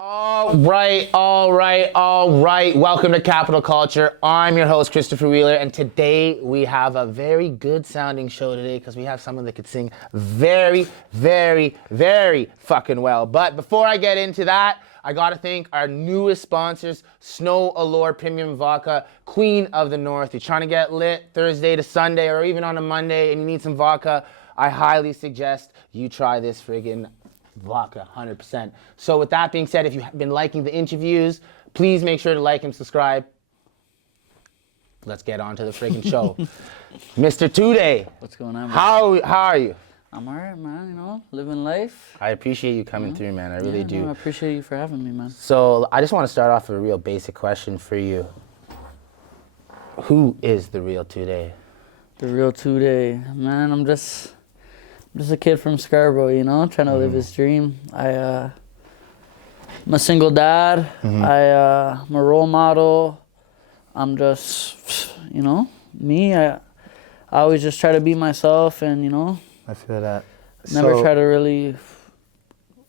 All right. Welcome to Capital Culture. I'm your host, Christopher Wheeler, and today we have a very good sounding show today because we have someone that could sing very, very, very fucking well. But before I get into that, I gotta thank our newest sponsors, Snow Allure Premium Vodka, Queen of the North. You're trying to get lit Thursday to Sunday or even on a Monday and you need some vodka, I highly suggest you try this friggin' vodka, 100%. So with that being said, if you've been liking the interviews, please make sure to like and subscribe. Let's get on to the friggin' show. Mr. Today. What's going on, How bro? are you? I'm alright, man, living life. I appreciate you coming through, man. I really do. No, I appreciate you for having me, man. So I just want to start off with a real basic question for you. Who is the real Today? The real today, man, I'm just a kid from Scarborough, trying to live his dream. I'm a single dad. I'm a role model. I'm just, me. I always just try to be myself and, I feel that. never try to really,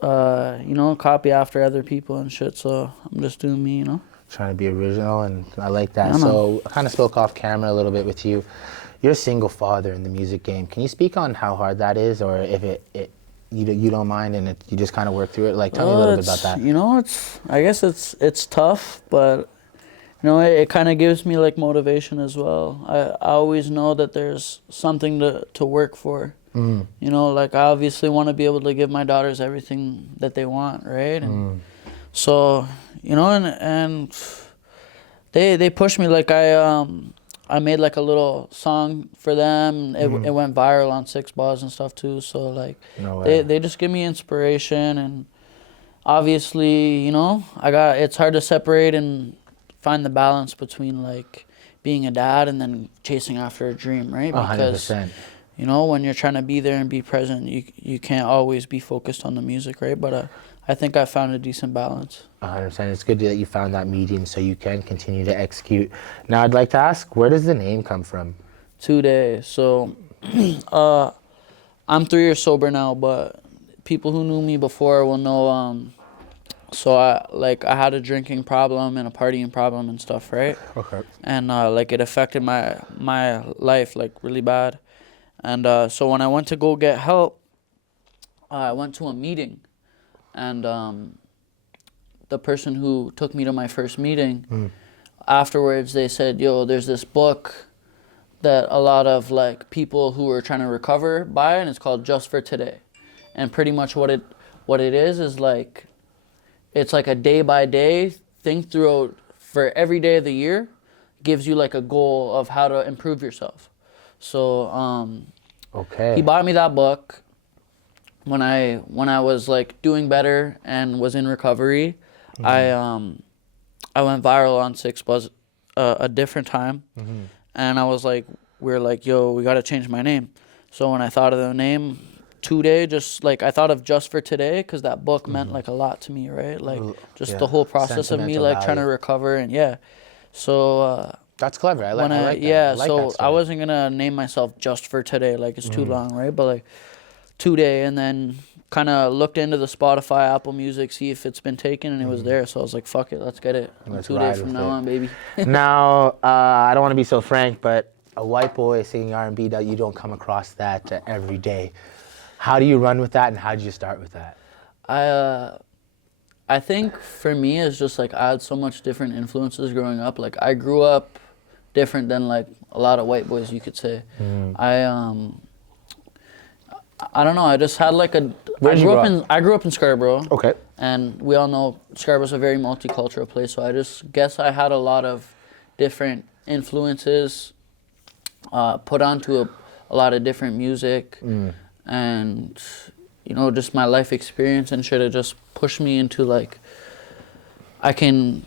copy after other people and shit. So I'm just doing me, Trying to be original, and I like that. Yeah, so I kind of spoke off camera a little bit with you. You're a single father in the music game. Can you speak on how hard that is, or if you don't mind and you just kind of work through it? Like, tell me a little bit about that. I guess it's tough, but it kind of gives me like motivation as well. I always know that there's something to work for. Like I obviously want to be able to give my daughters everything that they want, right? And so, and they push me. Like I made like a little song for them. It went viral on 6 Balls and stuff too. So like they just give me inspiration, and obviously, it's hard to separate and find the balance between like being a dad and then chasing after a dream, right? Because 100%. when you're trying to be there and be present, you can't always be focused on the music, right? But I think I found a decent balance. 100%. It's good that you found that medium so you can continue to execute. Now, I'd like to ask, where does the name come from? Today. So, I'm 3 years sober now, but people who knew me before will know. So I had a drinking problem and a partying problem and stuff, right? Okay. And it affected my life like really bad. And so when I went to go get help, I went to a meeting. And the person who took me to my first meeting, afterwards they said, yo, there's this book that a lot of like people who are trying to recover buy, and it's called Just for Today. And pretty much what it is like, it's like a day by day thing throughout for every day of the year, gives you like a goal of how to improve yourself. So okay. He bought me that book. When I was like doing better and was in recovery, I went viral on 6 Buzz a different time, and I was like, we were like, yo, we gotta change my name. So when I thought of the name, Today, just like I thought of Just for Today, because that book meant like a lot to me, right? Like just the whole process of me like trying to recover, and so. That's clever. I like that. Yeah, I like so that story. I wasn't gonna name myself Just for Today, like it's too long, right? But like Today, and then kind of looked into the Spotify, Apple Music, see if it's been taken, and it was there. So I was like, fuck it, let's get it. Let's 2 ride days from with now it. on, baby. Now, I don't want to be so frank, but a white boy singing R&B, that you don't come across that every day. How do you run with that, and how did you start with that? I think for me, it's just like I had so much different influences growing up. Like I grew up different than like a lot of white boys, you could say. I don't know. I just had like a. I grew up in Scarborough. Okay. And we all know Scarborough's a very multicultural place. So I just guess I had a lot of different influences, put onto a lot of different music, and just my life experience and shit. It just pushed me into like. I can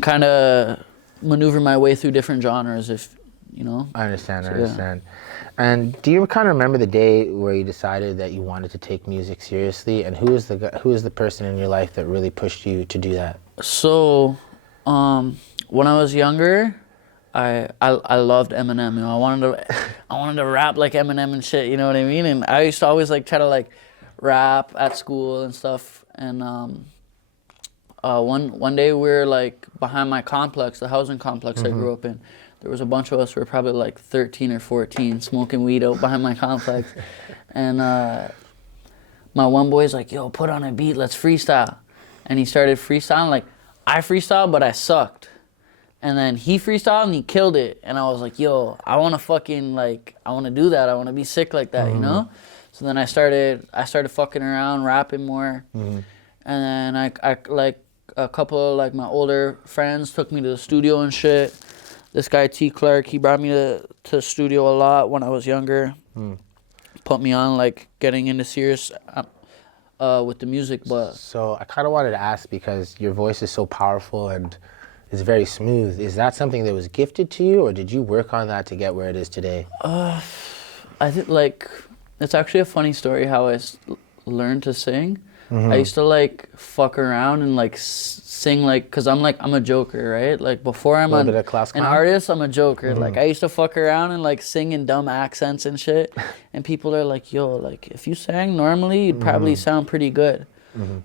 kind of maneuver my way through different genres if. I understand. Yeah. And do you kind of remember the day where you decided that you wanted to take music seriously? And who is the person in your life that really pushed you to do that? So, when I was younger, I loved Eminem. I wanted to rap like Eminem and shit. You know what I mean? And I used to always like try to like rap at school and stuff. And one day we were like behind my complex, the housing complex I grew up in. There was a bunch of us. We were probably like 13 or 14, smoking weed out behind my complex, and my one boy's like, "Yo, put on a beat, let's freestyle," and he started freestyling. Like, I freestyled, but I sucked, and then he freestyled and he killed it, and I was like, "Yo, I want to fucking like, I want to do that. I want to be sick like that, you know." So then I started fucking around, rapping more, and then I like a couple of like my older friends took me to the studio and shit. This guy T Clark, he brought me to the studio a lot when I was younger. Put me on like getting into serious with the music, but So I kind of wanted to ask, because your voice is so powerful and is very smooth. Is that something that was gifted to you, or did you work on that to get where it is today? I think like it's actually a funny story how I learned to sing. I used to like fuck around and like sing like, cause I'm a joker, right? Like before I'm an artist, I'm a joker. Like I used to fuck around and like sing in dumb accents and shit, and people are like, "Yo, like if you sang normally, you'd probably sound pretty good."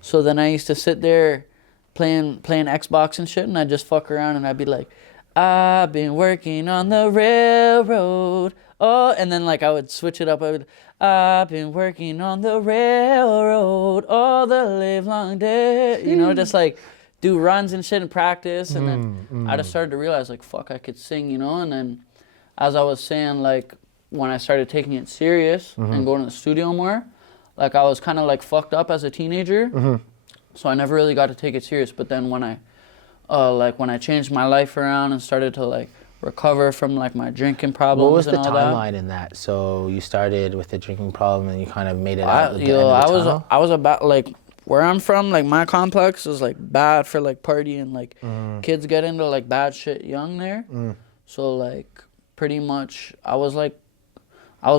So then I used to sit there playing Xbox and shit, and I'd just fuck around and I'd be like, "I've been working on the railroad." Oh, and then like I would switch it up. I've been working on the railroad all the live long day. You know, just like do runs and shit and practice. And then I just started to realize like, fuck, I could sing, you know? And then as I was saying, like when I started taking it serious and going to the studio more, like I was kind of like fucked up as a teenager. So I never really got to take it serious. But then when I changed my life around and started to like recover from like my drinking problems. What was and the all timeline that. in that? So you started with the drinking problem and you kind of made it out. I was about like where I'm from, like my complex is like bad for like partying, like kids get into like bad shit young there. So like pretty much I was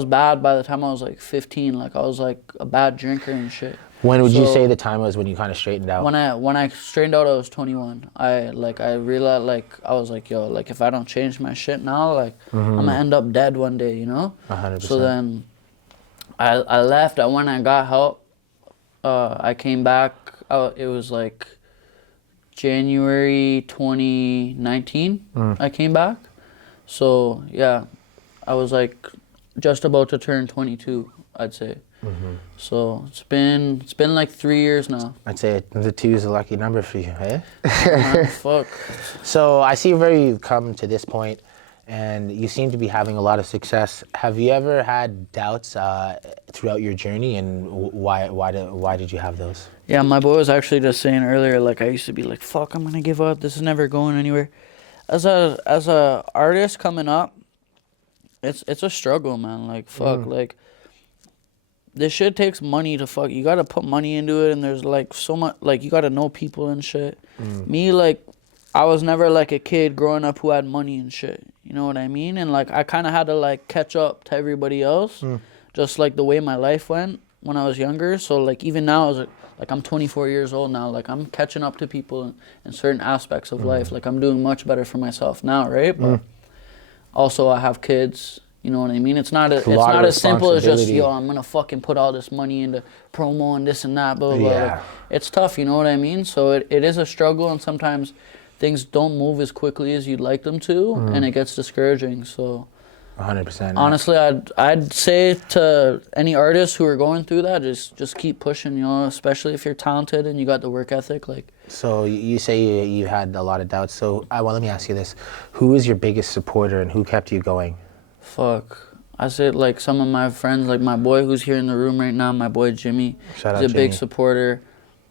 bad by the time I was like 15. Like I was like a bad drinker and shit. When would you say the time was when you kind of straightened out? When I straightened out, I was 21. I realized like I was like, yo, like if I don't change my shit now, like I'm gonna end up dead one day, you know? 100%. So then I left. I went and got help. I came back. It was like January 2019. I came back. So yeah, I was like just about to turn 22, I'd say. So it's been like 3 years now. I'd say the 2 is a lucky number for you, eh? Fuck. So I see where you've come to this point, and you seem to be having a lot of success. Have you ever had doubts throughout your journey, and why did you have those? Yeah, my boy was actually just saying earlier, like I used to be like, fuck, I'm gonna give up. This is never going anywhere. As a artist coming up, it's a struggle, man. Like fuck, like. This shit takes money to fuck. You gotta put money into it, and there's like so much, like you gotta know people and shit. Me, like, I was never like a kid growing up who had money and shit. You know what I mean? And like I kind of had to like catch up to everybody else, just like the way my life went when I was younger. So like even now, I was like I'm 24 years old now. Like I'm catching up to people in certain aspects of life. Like I'm doing much better for myself now, right? But also I have kids. You know what I mean? It's not as simple as just, yo, I'm gonna fucking put all this money into promo and this and that, blah, blah, blah. Yeah. Like, it's tough, you know what I mean? So it is a struggle, and sometimes things don't move as quickly as you'd like them to, and it gets discouraging. So 100%. honestly, I'd say to any artists who are going through that, just keep pushing, you know, especially if you're talented and you got the work ethic. Like. So you say you had a lot of doubts. So let me ask you this. Who is your biggest supporter and who kept you going? Fuck. I said like some of my friends, like my boy who's here in the room right now, my boy Jimmy. Shout out He's a Jimmy. big supporter.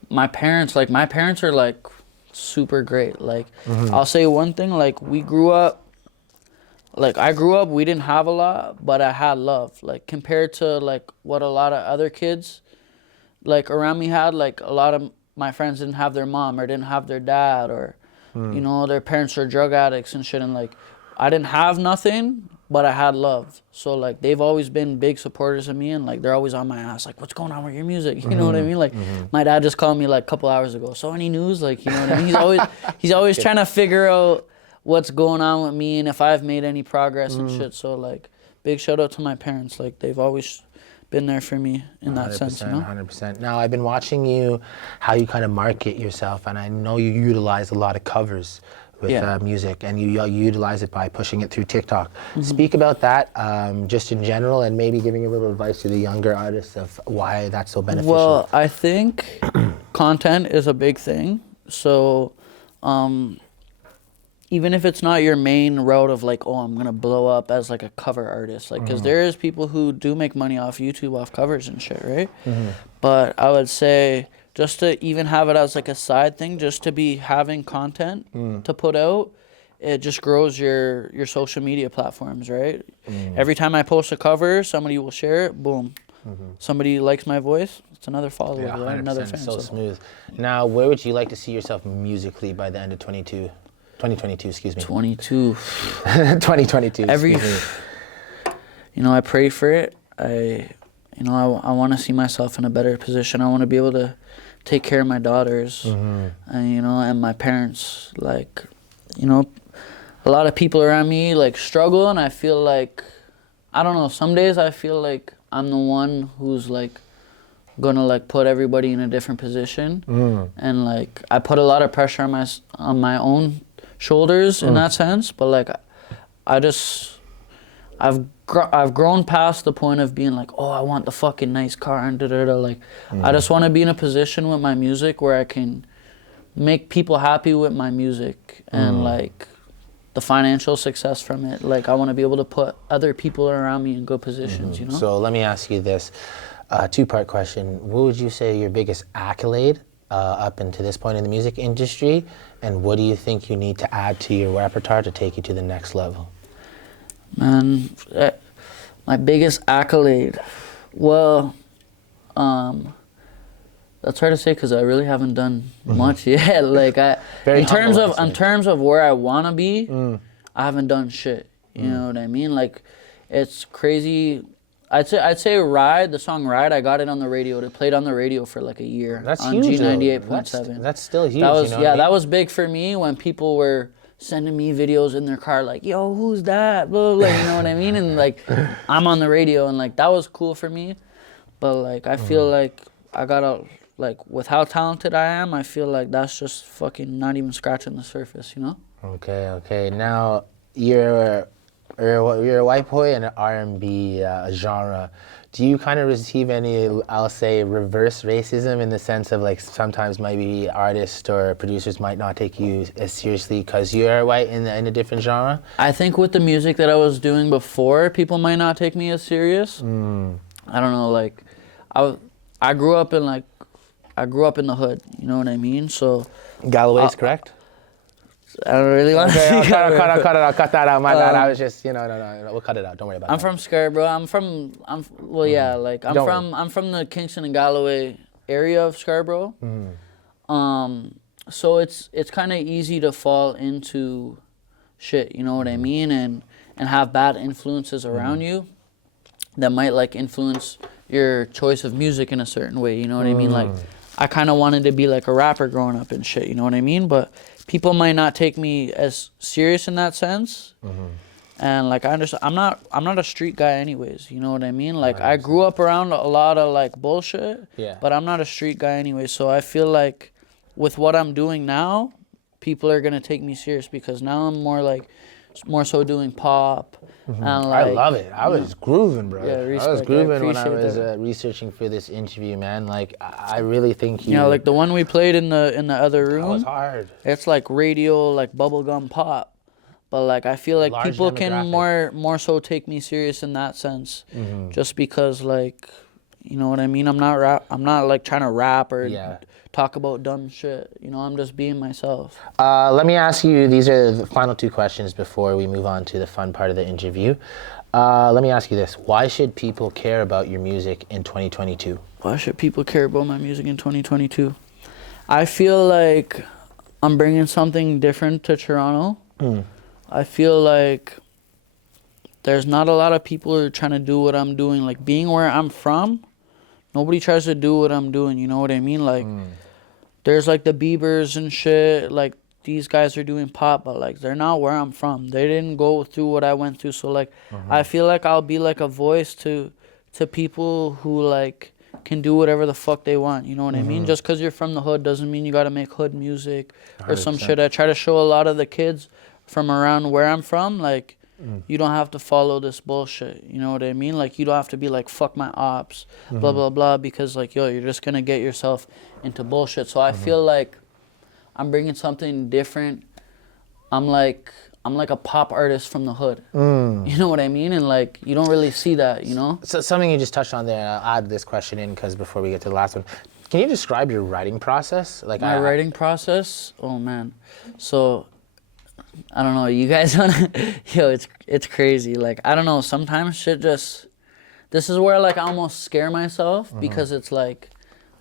My parents are like super great. Like I'll say one thing, like I grew up, we didn't have a lot, but I had love. Like compared to like what a lot of other kids like around me had, like a lot of my friends didn't have their mom or didn't have their dad, or you know, their parents are drug addicts and shit, and like I didn't have nothing, but I had love. So like they've always been big supporters of me, and like they're always on my ass, like, what's going on with your music? You know what I mean? Like my dad just called me like a couple hours ago. So any news? Like, you know what I mean? He's always trying to figure out what's going on with me and if I've made any progress and shit. So like big shout out to my parents. Like they've always been there for me in that sense, you know? 100%. Now, I've been watching you, how you kind of market yourself, and I know you utilize a lot of covers with music, and you utilize it by pushing it through TikTok. Speak about that just in general, and maybe giving a little advice to the younger artists of why that's so beneficial. Well, I think content is a big thing. So even if it's not your main route of like, oh, I'm going to blow up as like a cover artist, like, because there is people who do make money off YouTube, off covers and shit, right? But I would say just to even have it as like a side thing, just to be having content to put out, it just grows your social media platforms, right? Every time I post a cover, somebody will share it, boom. Somebody likes my voice, it's another follower, Yeah, right? Another fan. so smooth. Now, where would you like to see yourself musically by the end of 2022, excuse me. 22. 2022, excuse me. You know, I pray for it. I want to see myself in a better position. I want to be able to take care of my daughters, and, you know, and my parents. Like, you know, a lot of people around me, like, struggle, and I feel like, I don't know, some days I feel like I'm the one who's, like, gonna, like, put everybody in a different position. And, like, I put a lot of pressure on my own shoulders in that sense, but, like, I've grown past the point of being like, oh, I want the fucking nice car and da-da-da. Like, I just want to be in a position with my music where I can make people happy with my music and, like, the financial success from it. Like, I want to be able to put other people around me in good positions, you know? So let me ask you this two-part question. What would you say your biggest accolade up until this point in the music industry, and what do you think you need to add to your repertoire to take you to the next level? Man, my biggest accolade, well, that's hard to say because I really haven't done much yet. Like, in terms of where I want to be, I haven't done shit. You know what I mean? Like, it's crazy. I'd say Ride, the song Ride, I got it on the radio. It played on the radio for like a year. That's on huge, G98.7. That's still huge. That was, you know what I mean? that was big for me when people were sending me videos in their car like, yo, who's that? Blah, blah, blah, you know what I mean? And, like, I'm on the radio, and, like, that was cool for me. But, like, I feel like I gotta, like, with how talented I am, I feel like that's just fucking not even scratching the surface, you know? Okay. Now, you're a white boy in an R&B genre. Do you kind of receive any, I'll say, reverse racism in the sense of, like, sometimes maybe artists or producers might not take you as seriously because you're white in a different genre? I think with the music that I was doing before, people might not take me as serious. I don't know, like, I grew up in the hood, you know what I mean? So Galloway's correct? I don't really want to see I'll cut that out. My bad. I was just, no. We'll cut it out. Don't worry about it. I'm from Scarborough. I'm from the Kingston and Galloway area of Scarborough. So it's kind of easy to fall into shit, you know what I mean? And have bad influences around you that might, like, influence your choice of music in a certain way, you know what I mean? Like, I kind of wanted to be like a rapper growing up and shit, you know what I mean? But people might not take me as serious in that sense. And, like, I understand, I'm not a street guy anyways, you know what I mean? Like, I grew up around a lot of, like, bullshit, but I'm not a street guy anyway. So I feel like with what I'm doing now, people are going to take me serious because now I'm more so doing pop. And, like, I love it. I was grooving, bro. Yeah, respect, I was grooving when I appreciate was researching for this interview, man. Like, I really think you know, like the one we played in the other room. That was hard. It's like radio, like bubblegum pop. But, like, I feel like Large people can demographic. more so take me serious in that sense, just because, like, you know what I mean. I'm not like trying to rap or talk about dumb shit. You know, I'm just being myself. Let me ask you. These are the final two questions before we move on to the fun part of the interview. Let me ask you this: why should people care about your music in 2022? Why should people care about my music in 2022? I feel like I'm bringing something different to Toronto. I feel like there's not a lot of people who are trying to do what I'm doing. Like, being where I'm from, nobody tries to do what I'm doing, you know what I mean? Like, there's, like, the Biebers and shit, like, these guys are doing pop, but, like, they're not where I'm from. They didn't go through what I went through, so, like, I feel like I'll be, like, a voice to to people who like can do whatever the fuck they want. You know what I mean? Just because you're from the hood doesn't mean you got to make hood music or some 100%. shit. I try to show a lot of the kids from around where I'm from, like, you don't have to follow this bullshit. You know what I mean? Like, you don't have to be like, fuck my ops, blah, blah, blah, because, like, yo, you're just going to get yourself into bullshit. So I feel like I'm bringing something different. I'm like a pop artist from the hood. You know what I mean? And, like, you don't really see that, you know? So something you just touched on there, and I'll add this question in because before we get to the last one, can you describe your writing process? Like My writing process? Oh, man. So, I don't know. You guys wanna... Yo, it's crazy. Like, I don't know. Sometimes shit just... This is where, like, I almost scare myself because it's like,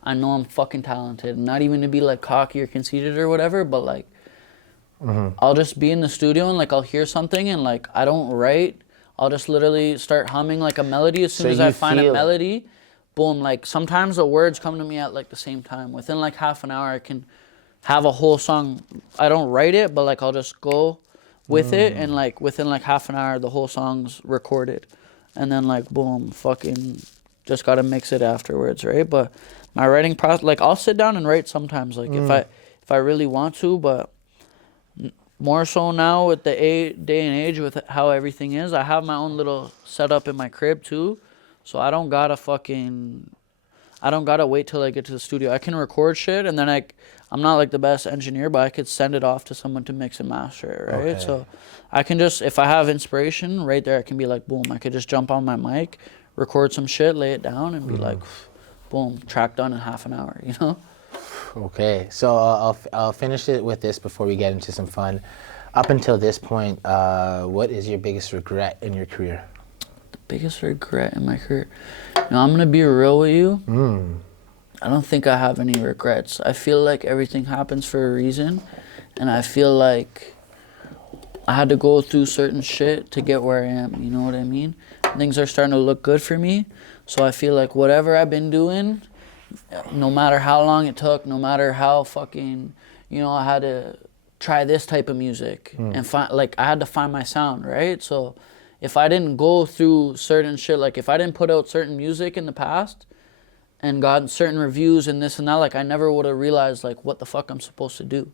I know I'm fucking talented. Not even to be, like, cocky or conceited or whatever, but, like, I'll just be in the studio and, like, I'll hear something and, like, I don't write. I'll just literally start humming, like, a melody. As soon as I find a melody, boom, like, sometimes the words come to me at, like, the same time. Within, like, half an hour, I can have a whole song. I don't write it, but, like, I'll just go with it, and, like, within, like, half an hour, the whole song's recorded. And then, like, boom, fucking just gotta mix it afterwards, right? But my writing process, like, I'll sit down and write sometimes, like, if I really want to, but more so now with the day and age, with how everything is, I have my own little setup in my crib, too. So I don't gotta wait till I get to the studio. I can record shit, and then I'm not like the best engineer, but I could send it off to someone to mix and master it, right? Okay. So I can just, if I have inspiration right there, I can be like, boom, I could just jump on my mic, record some shit, lay it down, and be like, boom, track done in half an hour, you know? Okay, so I'll finish it with this before we get into some fun. Up until this point, what is your biggest regret in your career? The biggest regret in my career? Now, I'm going to be real with you. I don't think I have any regrets. I feel like everything happens for a reason, and I feel like I had to go through certain shit to get where I am, you know what I mean? Things are starting to look good for me, so I feel like whatever I've been doing, no matter how long it took, no matter how fucking, you know, I had to try this type of music and find, like, I had to find my sound, right? So if I didn't go through certain shit, like if I didn't put out certain music in the past and gotten certain reviews and this and that, like, I never would have realized, like, what the fuck I'm supposed to do.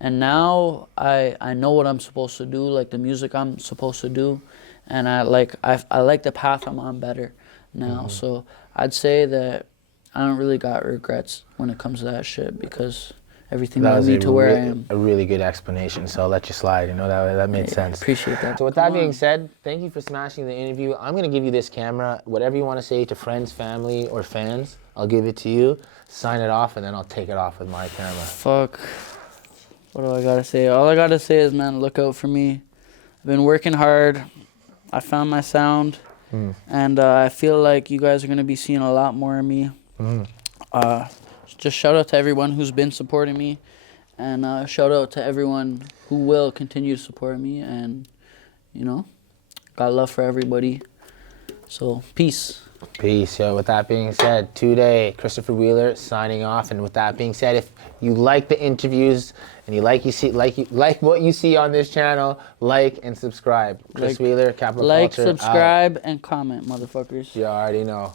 And now I know what I'm supposed to do, like the music I'm supposed to do, and I like the path I'm on better now. So I'd say that I don't really got regrets when it comes to that shit, because everything led me to where I am. A really good explanation, so I'll let you slide. You know, that made sense. Appreciate that. So with that being said, thank you for smashing the interview. I'm going to give you this camera. Whatever you want to say to friends, family, or fans, I'll give it to you. Sign it off, and then I'll take it off with my camera. Fuck. What do I got to say? All I got to say is, man, look out for me. I've been working hard. I found my sound. And I feel like you guys are going to be seeing a lot more of me. Just shout out to everyone who's been supporting me, and shout out to everyone who will continue to support me, and, you know, got love for everybody. So peace. Peace. Yo, with that being said, today, Christopher Wheeler signing off. And with that being said, if you like the interviews and you like what you see on this channel, like and subscribe. Chris Wheeler, Capital Like, Culture. subscribe, and comment, motherfuckers. You already know.